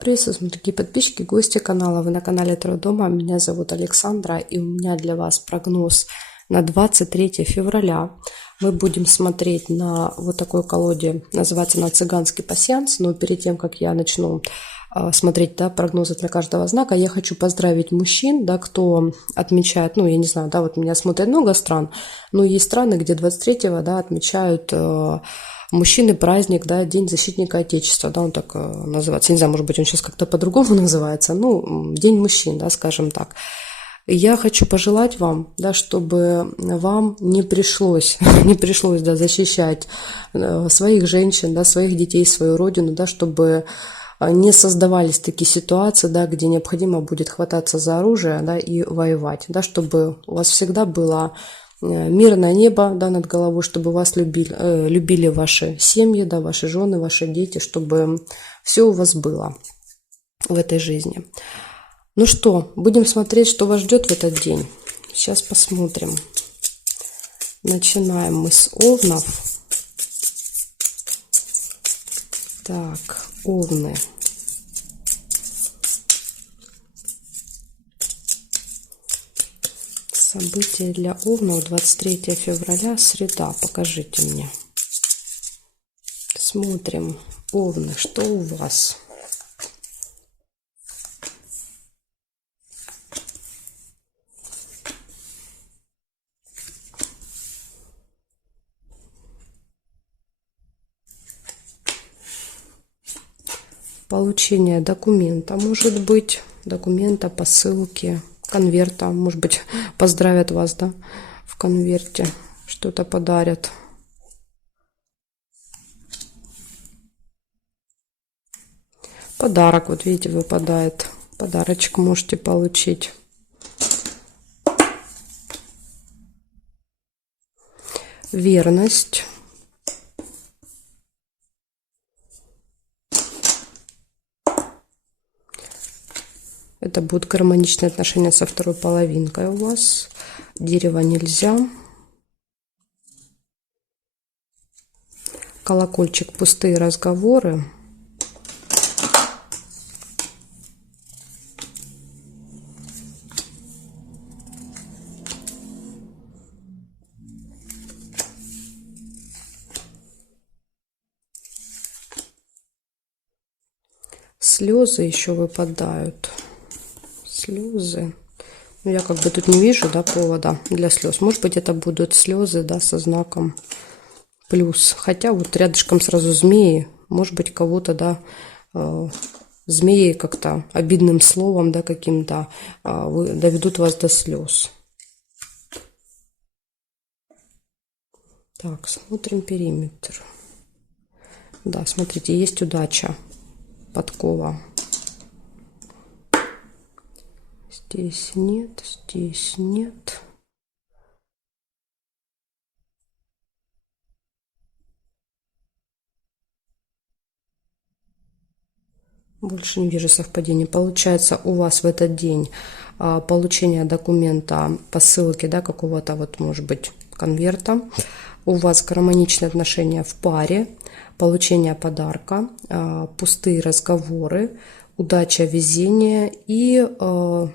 Приветствую, смотрите, подписчики, гости канала. Вы на канале Таро Дома. Меня зовут Александра, и у меня для вас прогноз на 23 февраля. Мы будем смотреть на вот такой колоде, называется она «Цыганский пасьянс». Но перед тем, как я начну смотреть, да, прогнозы для каждого знака, я хочу поздравить мужчин, да, кто отмечает, ну, я не знаю, да, вот меня смотрит много стран, но есть страны, где 23-го, да, отмечают мужчины праздник, да, День защитника Отечества, да, он так называется. Я не знаю, может быть, он сейчас как-то по-другому называется, ну, День мужчин, да, скажем так. Я хочу пожелать вам, да, чтобы вам не пришлось, да, защищать своих женщин, да, своих детей, свою родину, да, чтобы не создавались такие ситуации, да, где необходимо будет хвататься за оружие, да, и воевать, да, чтобы у вас всегда было мирное небо, да, над головой, чтобы вас любили ваши семьи, да, ваши жены, ваши дети, чтобы все у вас было в этой жизни. Ну что, будем смотреть, что вас ждет в этот день. Сейчас посмотрим. Начинаем мы с овнов. Так, овны. События для овнов 23 февраля, среда. Покажите мне. Смотрим. Овны, что у вас? Получение документа, может быть, документа, посылки, конверта, может быть, поздравят вас, да, в конверте, что-то подарят. Подарок, вот видите, выпадает. Подарочек можете получить. Верность. Это будут гармоничные отношения со второй половинкой у вас. Дерево нельзя. Колокольчик, пустые разговоры. Слезы еще выпадают. Слезы. Ну, я как бы тут не вижу, да, повода для слез. Может быть, это будут слезы, да, со знаком плюс. Хотя вот рядышком сразу змеи. Может быть, кого-то, да, змеи как-то обидным словом, да, каким-то доведут вас до слез. Так, смотрим периметр. Да, смотрите, есть удача. Подкова. Здесь нет, здесь нет. Больше не вижу совпадений. Получается, у вас в этот день получение документа, посылки, да, какого-то вот, может быть, конверта. У вас гармоничные отношения в паре, получение подарка, пустые разговоры, удача, везение и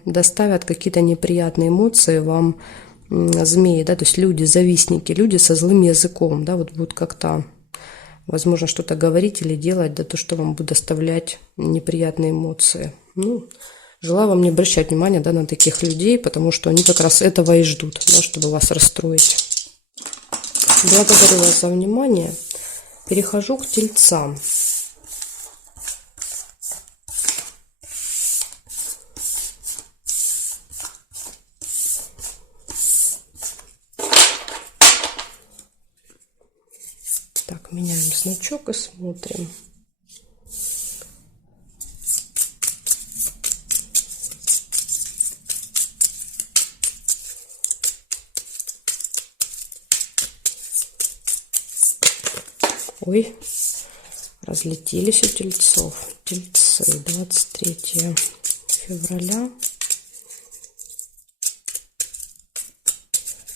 доставят какие-то неприятные эмоции вам змеи, да, то есть люди, завистники, люди со злым языком, да, вот будут как-то, возможно, что-то говорить или делать, да, то, что вам будет доставлять неприятные эмоции. Ну, желаю вам не обращать внимания, да, на таких людей, потому что они как раз этого и ждут, да, чтобы вас расстроить. Благодарю вас за внимание. Перехожу к тельцам. Так, меняем значок и смотрим. Ой, разлетелись у тельцов. Тельцы, 23 февраля.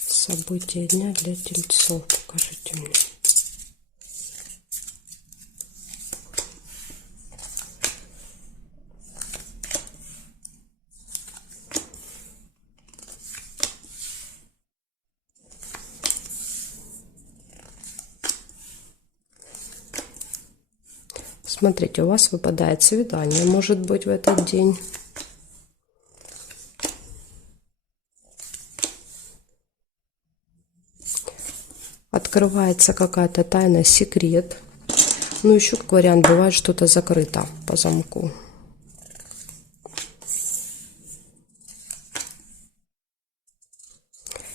События дня для тельцов. Покажите мне. Смотрите, у вас выпадает свидание, может быть, в этот день. Открывается какая-то тайна, секрет. Ну, еще как вариант, бывает что-то закрыто по замку.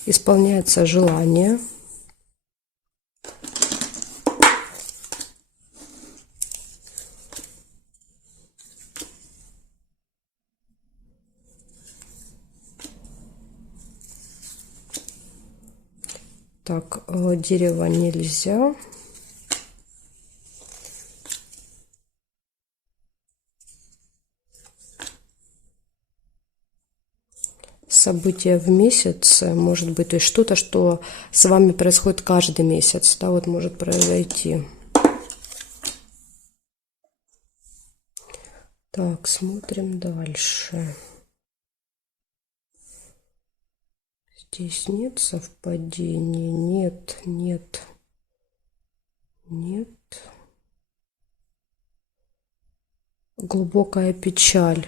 Исполняется желание. Так, дерево нельзя. События в месяц, может быть, то есть что-то, что с вами происходит каждый месяц, да, вот может произойти. Так, смотрим дальше. Здесь нет совпадений, нет, нет, нет. Глубокая печаль.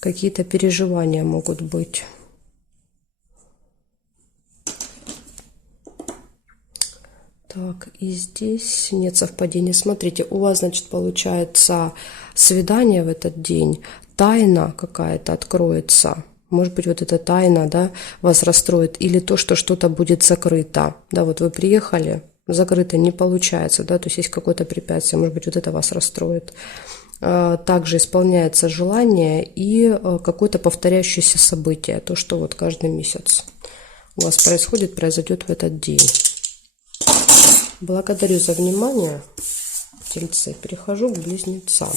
Какие-то переживания могут быть. Так, и здесь нет совпадений. Смотрите, у вас, значит, получается свидание в этот день. Тайна какая-то откроется. Может быть, вот эта тайна, да, вас расстроит. Или то, что что-то будет закрыто. Да, вот вы приехали, закрыто не получается, да, то есть есть какое-то препятствие. Может быть, вот это вас расстроит. Также исполняется желание и какое-то повторяющееся событие. То, что вот каждый месяц у вас происходит, произойдет в этот день. Благодарю за внимание, Тельцы. Перехожу к Близнецам.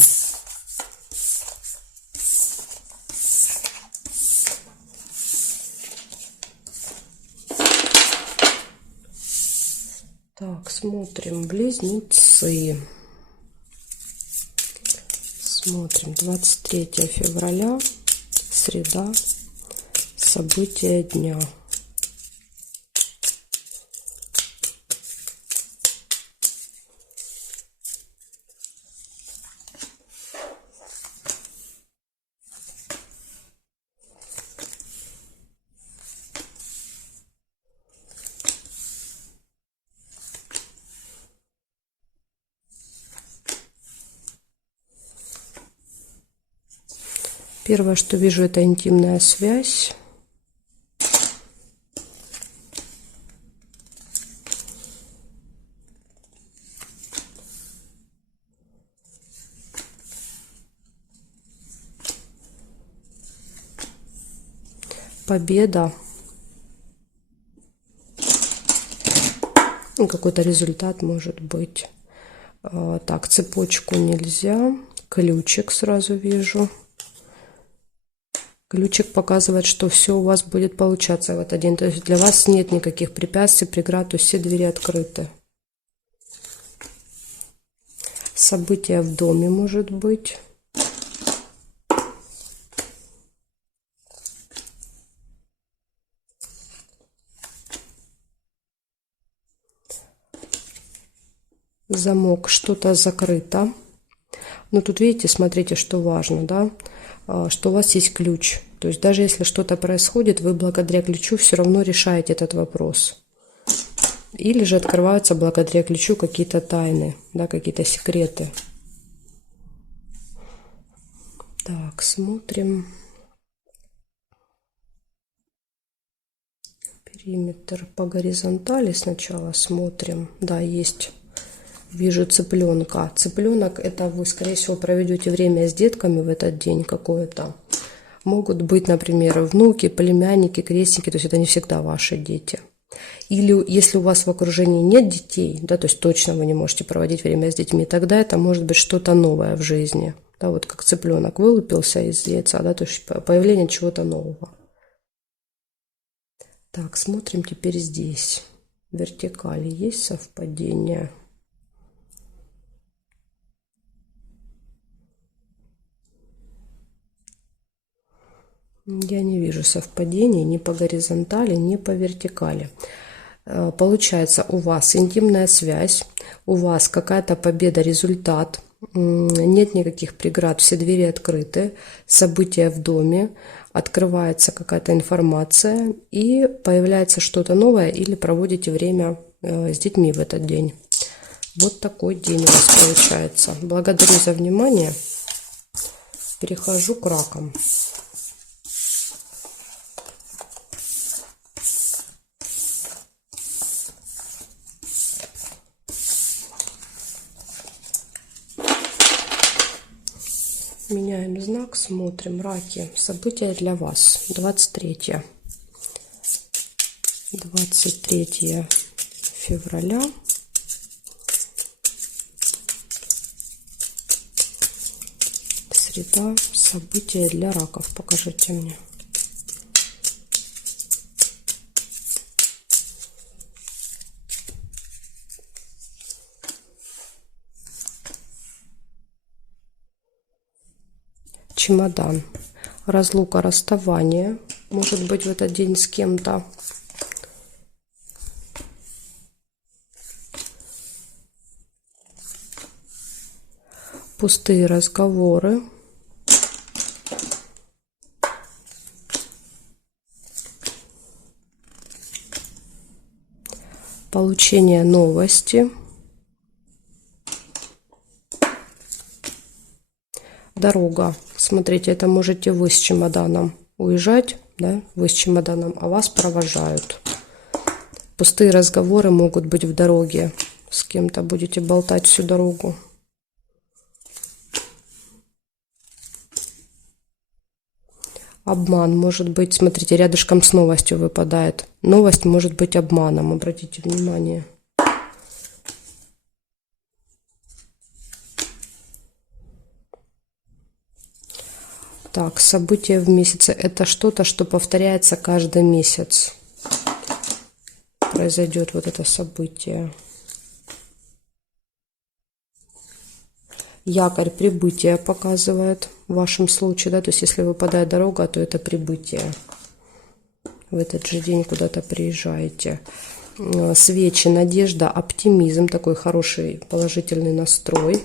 Так, смотрим Близнецы. Смотрим 23 февраля, среда, события дня. Первое, что вижу, это интимная связь. Победа. Какой-то результат может быть. Так, цепочку нельзя. Ключик сразу вижу. Ключик показывает, что все у вас будет получаться в этот день. То есть для вас нет никаких препятствий, преград, то есть все двери открыты. Событие в доме может быть. Замок, что-то закрыто. Но тут видите, смотрите, что важно, да, что у вас есть ключ. То есть даже если что-то происходит, вы благодаря ключу все равно решаете этот вопрос. Или же открываются благодаря ключу какие-то тайны, да, какие-то секреты. Так, смотрим. Периметр по горизонтали сначала смотрим. Да, есть. Вижу цыпленка. Цыпленок — это вы, скорее всего, проведете время с детками в этот день какое-то. Могут быть, например, внуки, племянники, крестники, то есть это не всегда ваши дети. Или если у вас в окружении нет детей, да, то есть точно вы не можете проводить время с детьми, тогда это может быть что-то новое в жизни. Да, вот как цыпленок вылупился из яйца, да, то есть появление чего-то нового. Так, смотрим теперь здесь. В вертикали есть совпадение? Я не вижу совпадений ни по горизонтали, ни по вертикали. Получается, у вас интимная связь, у вас какая-то победа, результат, Нет никаких преград, все двери открыты, события в доме, открывается какая-то информация и появляется что-то новое или проводите время с детьми в этот день. Вот такой день у вас получается. Благодарю за внимание. Перехожу к ракам. Меняем знак, смотрим. Раки. События для вас. 23 февраля. Среда. События для раков. Покажите мне. Чемодан. Разлука, расставание. Может быть, в этот день с кем-то. Пустые разговоры. Получение новости. Дорога. Смотрите, это можете вы с чемоданом уезжать, да, вы с чемоданом, а вас провожают. Пустые разговоры могут быть в дороге. С кем-то будете болтать всю дорогу. Обман может быть, смотрите, рядышком с новостью выпадает. Новость может быть обманом, обратите внимание. Так, события в месяце. Это что-то, что повторяется каждый месяц. Произойдет вот это событие. Якорь, прибытие показывает в вашем случае, да, то есть если выпадает дорога, то это прибытие. В этот же день куда-то приезжаете. Свечи, надежда, оптимизм, такой хороший положительный настрой.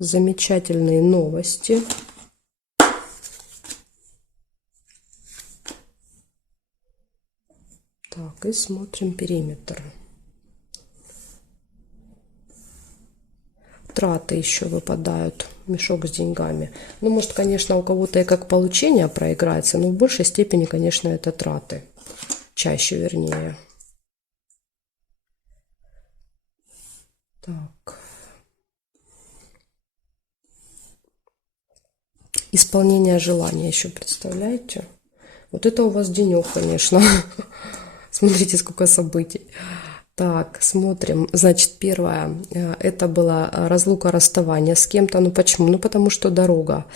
Замечательные новости. Так, и смотрим периметр. Траты еще выпадают, мешок с деньгами. Ну, может, конечно, у кого-то и как получение проиграется, но в большей степени, конечно, это траты. Чаще, вернее. Так. Исполнение желания еще, представляете? Вот это у вас денек, конечно. Смотрите, сколько событий. Так, смотрим. Значит, первое, это была разлука, расставание с кем-то. Ну, почему? Ну, потому что дорога.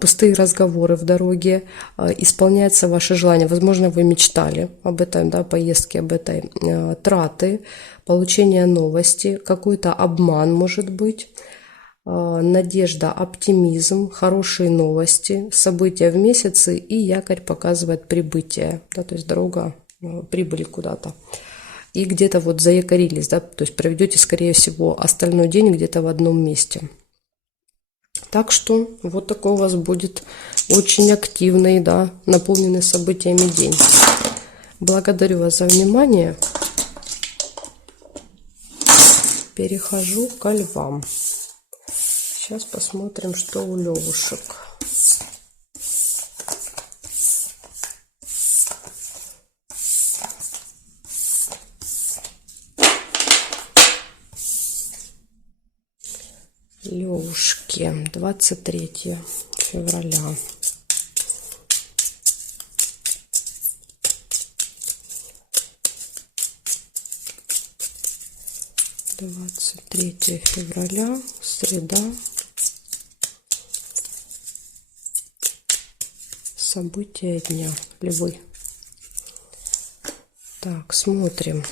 Пустые разговоры в дороге. Исполняется ваше желание. Возможно, вы мечтали об этом, да, поездке, об этой. Траты, получение новости, какой-то обман, может быть. Надежда, оптимизм, хорошие новости, события в месяце, и якорь показывает прибытие, да, то есть дорога, прибыли куда-то. И где-то вот заякорились, да, то есть проведете, скорее всего, остальной день где-то в одном месте. Так что вот такой у вас будет очень активный, да, наполненный событиями день. Благодарю вас за внимание. Перехожу ко львам. Сейчас посмотрим, что у левушек. Левушки, 23 февраля. февраля, среда. События дня. Львы. Так, смотрим.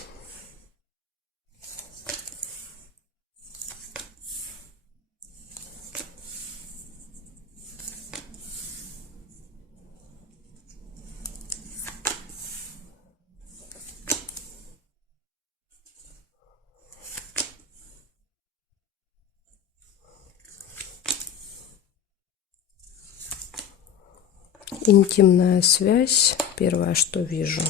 Интимная связь. Первое, что вижу.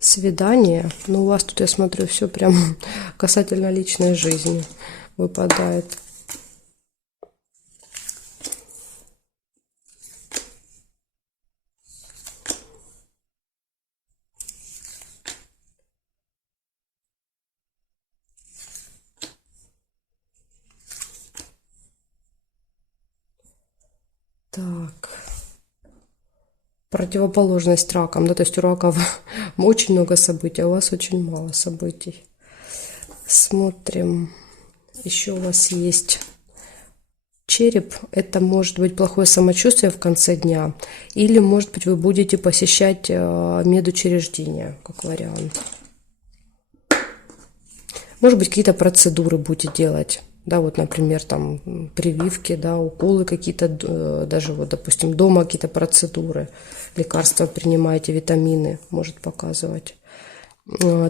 Свидание. Ну, у вас тут, я смотрю, все прям касательно личной жизни выпадает. Так. Противоположность ракам, да, то есть у раков очень много событий, а у вас очень мало событий. Смотрим. Еще у вас есть череп. Это может быть плохое самочувствие в конце дня. Или, может быть, вы будете посещать медучреждения, как вариант. Может быть, какие-то процедуры будете делать. Да, вот, например, там прививки, да, уколы какие-то, даже вот, допустим, дома какие-то процедуры, лекарства принимаете, витамины может показывать.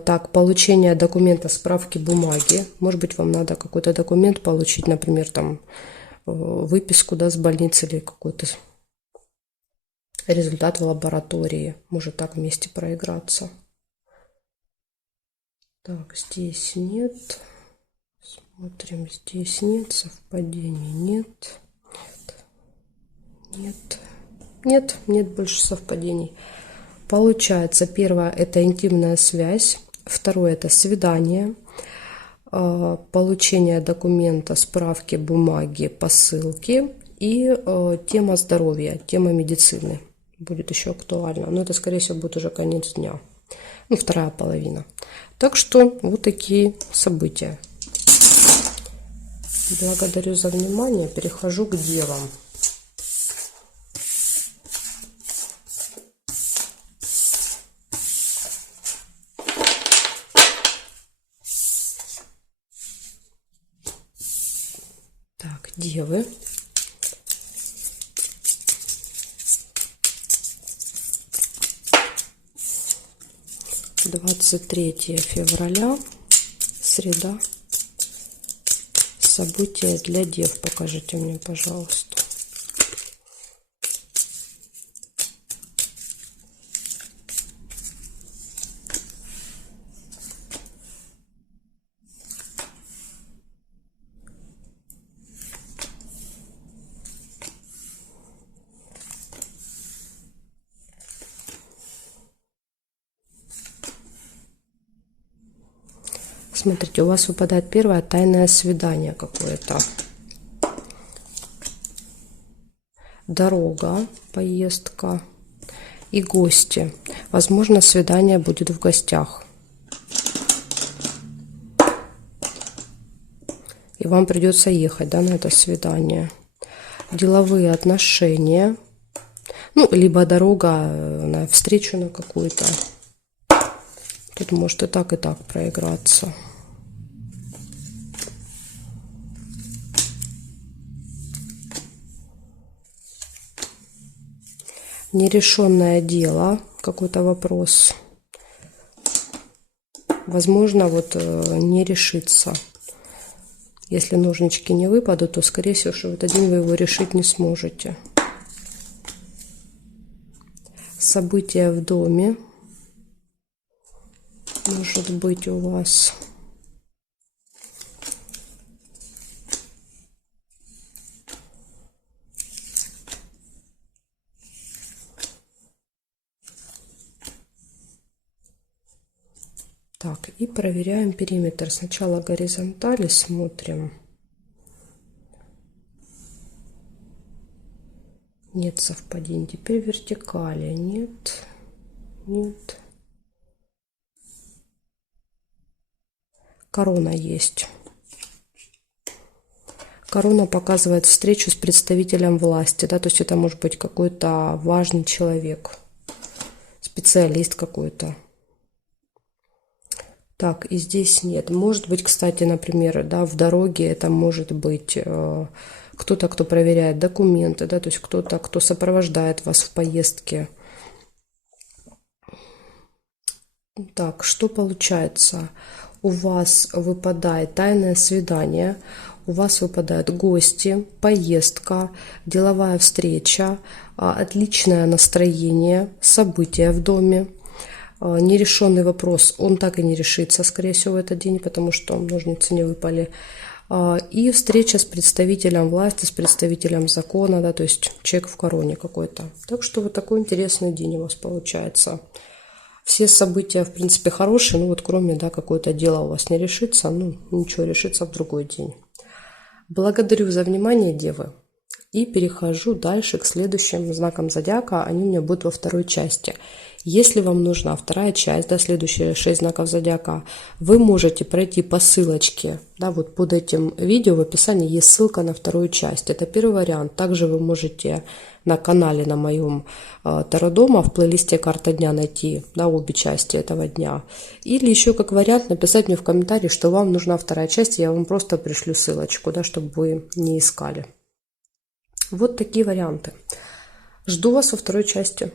Так, получение документа, справки, бумаги. Может быть, вам надо какой-то документ получить, например, там выписку, да, с больницы или какой-то результат в лаборатории. Может так вместе проиграться. Так, здесь нет. Смотрим, здесь нет совпадений, нет, нет, нет, нет больше совпадений. Получается, первое – это интимная связь, второе – это свидание, получение документа, справки, бумаги, посылки и тема здоровья, тема медицины будет еще актуальна. Но это, скорее всего, будет уже конец дня, ну, вторая половина. Так что вот такие события. Благодарю за внимание. Перехожу к девам. Так, девы. Двадцать 23 февраля, среда. События для дев покажите мне, пожалуйста. Смотрите, у вас выпадает первое тайное свидание какое-то. Дорога, поездка и гости. Возможно, свидание будет в гостях. И вам придется ехать, да, на это свидание. Деловые отношения. Ну, либо дорога на встречу на какую-то. Тут может и так проиграться. Нерешенное дело, какой-то вопрос. Возможно, вот не решится. Если ножнички не выпадут, то, скорее всего, что в этот день вы его решить не сможете. События в доме. Может быть у вас. Так, и проверяем периметр. Сначала горизонтали смотрим. Нет совпадений. Теперь вертикали. Нет. Нет. Корона есть. Корона показывает встречу с представителем власти, да, то есть это может быть какой-то важный человек, специалист какой-то. Так, и здесь нет. Может быть, кстати, например, да, в дороге это может быть кто-то, кто проверяет документы, да, то есть кто-то, кто сопровождает вас в поездке. Так, что получается? У вас выпадает тайное свидание, у вас выпадают гости, поездка, деловая встреча, отличное настроение, события в доме. Нерешенный вопрос, он так и не решится, скорее всего, в этот день, потому что ножницы не выпали. И встреча с представителем власти, с представителем закона, да, то есть человек в короне какой-то. Так что вот такой интересный день у вас получается. Все события, в принципе, хорошие, ну вот кроме, да, какое-то дело у вас не решится, ну ничего, решится в другой день. Благодарю за внимание, девы. И перехожу дальше к следующим знакам зодиака. Они у меня будут во второй части. Если вам нужна вторая часть, да, следующие 6 знаков зодиака, вы можете пройти по ссылочке, да, вот под этим видео в описании есть ссылка на вторую часть. Это первый вариант. Также вы можете на канале, на моем Таро Дома в плейлисте «Карта дня» найти, да, обе части этого дня. Или еще как вариант написать мне в комментарии, что вам нужна вторая часть, и я вам просто пришлю ссылочку, да, чтобы вы не искали. Вот такие варианты. Жду вас во второй части.